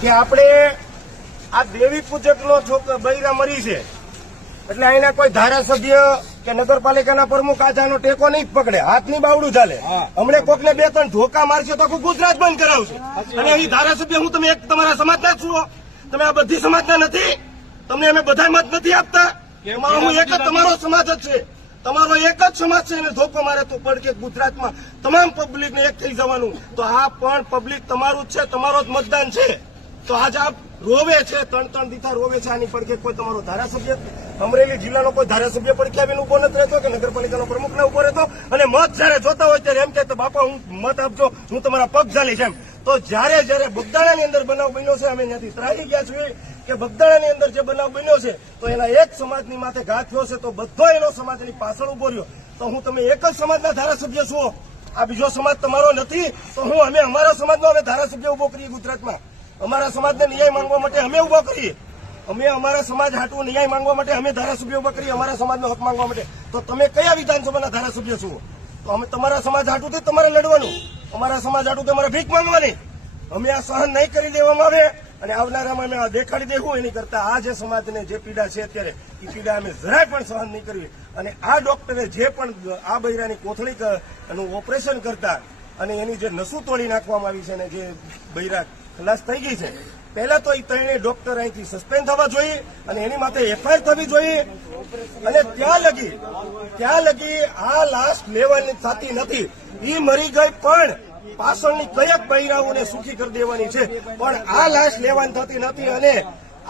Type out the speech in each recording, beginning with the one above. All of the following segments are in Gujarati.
કે આપણે આ દેવી પૂજકનો બૈરા મરી છે એટલે અહીંના કોઈ ધારાસભ્ય કે નગરપાલિકાના પ્રમુખ આજાનો ટેકો નહીં પકડે, હાથની બાવડું ચાલે. હમણે કોકને 2-3 ધોકા મારશે તો આખું ગુજરાત બંધ કરાવશે. અને અહીં ધારાસભ્ય હું તમે એક તમારા સમાજના જ છો, તમે આ બધી સમાજના નથી, તમને અમે બધા મત નથી આપતા. હું એક જ તમારો સમાજ જ છે, તમારો એક જ સમાજ છે અને ધોકો મારે તો પડકે ગુજરાતમાં તમામ પબ્લિકને એક થઈ જવાનું. તો આ પણ પબ્લિક તમારું જ છે, તમારો જ મતદાન છે. તો આજ આપ રોવે છે, 3-3 દીથા રોવે છે આની પડકે કોઈ તમારો ધારાસભ્ય અમરેલી જિલ્લાનો કોઈ ધારાસભ્ય પડકે આવીને ઉભો નથી રહેતો કે નગરપાલિકાનો પ્રમુખ ને ઉભો રહેતો. અને મત જયારે જોતા હોય ત્યારે એમ કે બાપા હું મત આપજો, હું તમારા પગ ઝાલીશ એમ. તો જયારે બગદાણાની અંદર બનાવ બન્યો છે, અમે ત્યાંથી ત્રાહી ગયા છીએ કે બગદાણાની અંદર જે બનાવ બન્યો છે તો એના એક સમાજની માથે ઘાત થયો છે તો બધો એનો સમાજની પાછળ ઉભો રહ્યો. તો હું તમે એક જ સમાજના ધારાસભ્ય છો, આ બીજો સમાજ તમારો નથી. તો અમે અમારા સમાજનો હવે ધારાસભ્ય ઉભો કરીએ ગુજરાતમાં. અમારા સમાજને ન્યાય માંગવા માટે અમે ઉભા કરીએ, અમે અમારા સમાજ હાટું ન્યાય માંગવા માટે અમે ધારાસભ્ય ઉભા કરીએ, અમારા સમાજનો હક માંગવા માટે. તો તમે કયા વિધાનસભાના ધારાસભ્ય છો? તો અમે તમારા સમાજ હાટુંથી તમારે લડવાનું, અમારા સમાજ હાટું તમારે ભીખ માંગવાની. અમે આ સહન નહીં કરી દેવામાં આવે અને આવનારામાં અમે આ દેખાડી દેવું. એની કરતા આ જે સમાજને જે પીડા છે અત્યારે એ પીડા અમે જરાય પણ સહન નહીં કરવી. અને આ ડોક્ટરે જે પણ આ બૈરાની કોથળી નું ઓપરેશન કરતા અને એની જે નસું તોડી નાખવામાં આવી છે અને જે બૈરા ખલાસ થઈ ગઈ છે, પહેલા તો એ ત્રણેય ડોક્ટર અહીંથી સસ્પેન્ડ થવા જોઈએ અને એની માટે એફઆઈઆર થવી જોઈએ. અને ત્યાં લગી આ લાશ લેવાની થતી નથી. એ મરી ગઈ પણ પાછળની કયક બૈરાઓને સુખી કરી દેવાની છે, પણ આ લાશ લેવાની થતી નથી. અને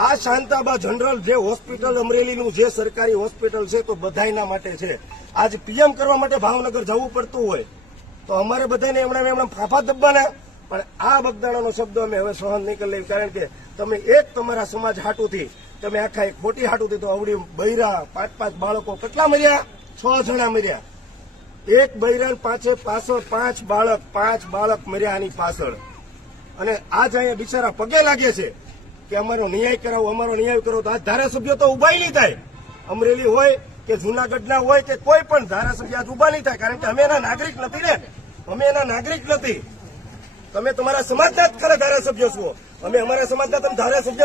આ શાંતાબા જનરલ જે હોસ્પિટલ અમરેલીનું જે સરકારી હોસ્પિટલ છે તો બધાયના માટે છે. આજ પીએમ કરવા માટે ભાવનગર જવું પડતું હોય તો અમારે બધાને એમણે ફાફા દબવાના. પણ આ બગદાણાનો શબ્દ અમે હવે સહન નહીં કરી લેવી, કારણ કે તમે એક તમારા સમાજ હાટુથી તમે આખા એક ખોટી હાટુથી તો અવડી બૈરા 5-5 બાળકો કેટલા મર્યા? 6 જણા મર્યા. એક બૈરાન પાછળ 5 બાળક મર્યા આની પાછળ. અને આજ અહીંયા બિચારા પગે લાગે છે કે અમારો ન્યાય કરાવો, અમારો ન્યાય કરો. તો આ ધારાસભ્ય તો ઉભા નહીં થાય, અમરેલી હોય કે જૂનાગઢના હોય કે કોઈ પણ ધારાસભ્ય આજ ઉભા નહીં થાય, કારણ કે અમે એના નાગરિક નથી ને, અમે એના નાગરિક નથી. તમે તમારા સમાજના જ ખરા ધારાસભ્ય છો, અમે અમારા સમાજના તમે ધારાસભ્ય